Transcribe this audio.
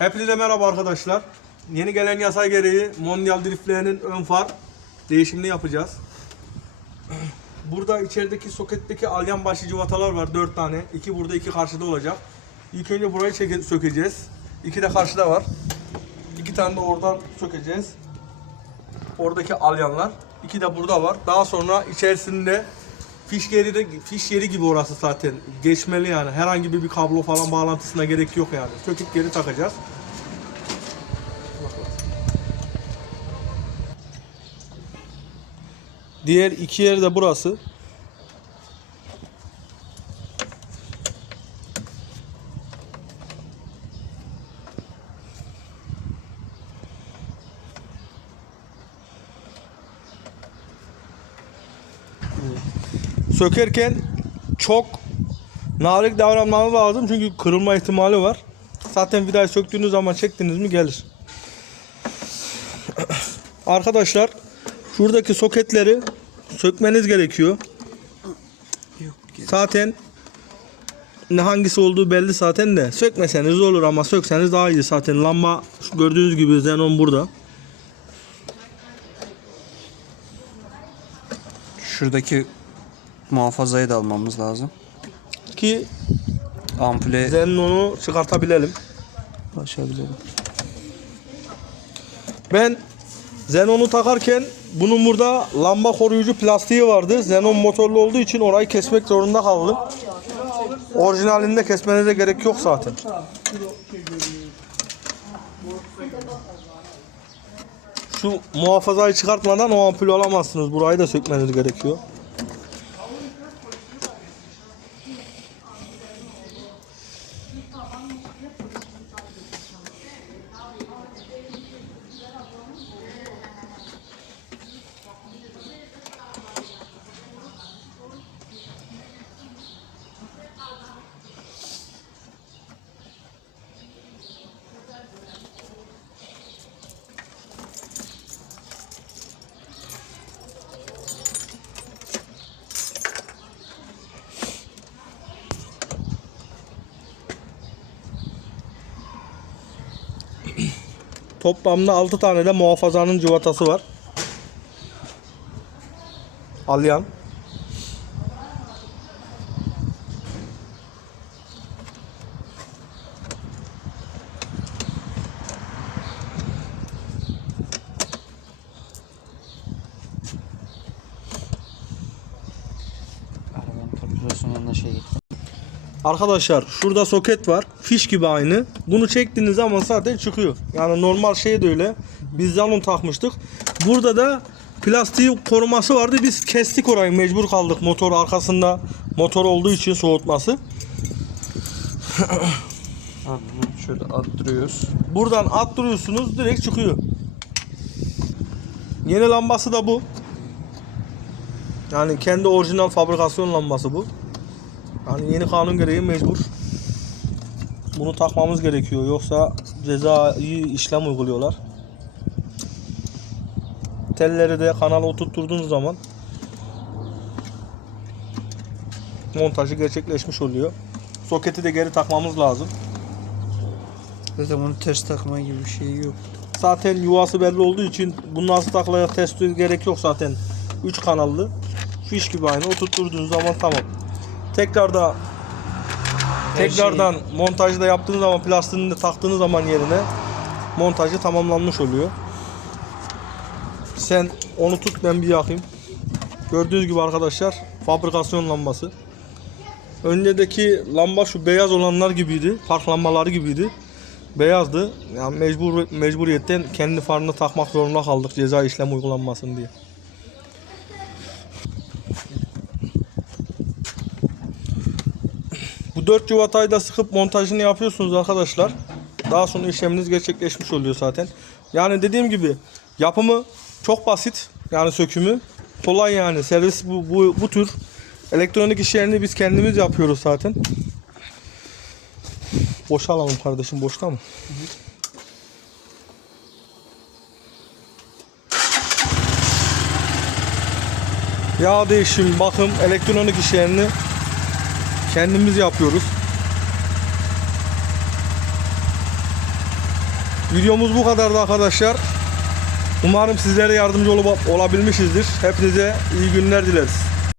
Hepinize merhaba arkadaşlar. Yeni gelen yasa gereği Mondial Drift'lerinin ön far değişimini yapacağız. Burada içerideki soketteki alyan başlı cıvatalar var 4 tane. 2 burada 2 karşıda olacak. İlk önce burayı çeke- sökeceğiz. 2 de karşıda var. 2 tane de oradan sökeceğiz. Oradaki alyanlar. 2 de burada var. Daha sonra içerisinde fiş yeri de fiş yeri gibi orası zaten. Geçmeli yani. Herhangi bir kablo falan bağlantısına gerek yok yani. Söküp geri takacağız. Diğer iki yer de burası. Sökerken çok narik davranmanız lazım çünkü kırılma ihtimali var. Zaten vidayı söktüğünüz zaman çektiniz mi gelir. Arkadaşlar şuradaki soketleri sökmeniz gerekiyor. Zaten ne hangisi olduğu belli zaten de sökmeseniz olur ama sökseniz daha iyi zaten lamba gördüğünüz gibi xenon burada. Şuradaki muhafazayı da almamız lazım. Ki Ampule xenonu çıkartabilelim. başlayabilirim. Ben Xenon'u takarken bunun burada lamba koruyucu plastiği vardı. Xenon motorlu olduğu için orayı kesmek zorunda kaldım. Orijinalinde kesmenize gerek yok zaten. Şu muhafazayı çıkartmadan o ampulü alamazsınız. Burayı da sökmeniz gerekiyor. 好，你直接扶。Toplamda 6 tane de muhafazanın cıvatası var. Alyan. Arabanın torpidosunun yanına şey getir. Arkadaşlar şurada soket var. Fiş gibi aynı. Bunu çektiğiniz zaman zaten çıkıyor. Yani normal şey de öyle. Biz Xenon takmıştık. Burada da plastiği koruması vardı. Biz kestik orayı. Mecbur kaldık. Motor arkasında motor olduğu için soğutması. Şöyle attırıyoruz. Buradan attırıyorsunuz direkt çıkıyor. Yeni lambası da bu. Yani kendi orijinal fabrikasyon lambası bu. Yani yeni kanun gereği mecbur. Bunu takmamız gerekiyor. Yoksa cezai işlem uyguluyorlar. Telleri de kanala oturtturduğunuz zaman montajı gerçekleşmiş oluyor. Soketi de geri takmamız lazım. Zaten bunu ters takma gibi bir şey yok. Zaten yuvası belli olduğu için bunu nasıl taklaya test gerek yok zaten. 3 kanallı. Fiş gibi aynı oturtturduğunuz zaman tamam. Tekrar da tekrardan montajı da yaptığınız zaman plastiğini de taktığınız zaman yerine montajı tamamlanmış oluyor. Sen onu tut ben bir yakayım. Gördüğünüz gibi arkadaşlar fabrikasyon lambası. Öndeki lamba şu beyaz olanlar gibiydi. Park lambaları gibiydi. Beyazdı. Yani mecbur mecburiyetten kendi farını takmak zorunda kaldık ceza işlem uygulanmasın diye. Bu dört civatayı da sıkıp montajını yapıyorsunuz arkadaşlar. Daha sonra işleminiz gerçekleşmiş oluyor zaten. Yani dediğim gibi yapımı çok basit. Yani sökümü kolay yani. Servis bu, bu, bu tür elektronik işlerini biz kendimiz yapıyoruz zaten. Boşa alalım kardeşim boşta mı? Yağ değişim, bakım, elektronik işlerini kendimiz yapıyoruz. Videomuz bu kadardı arkadaşlar. Umarım sizlere yardımcı olup olabilmişizdir. Hepinize iyi günler dileriz.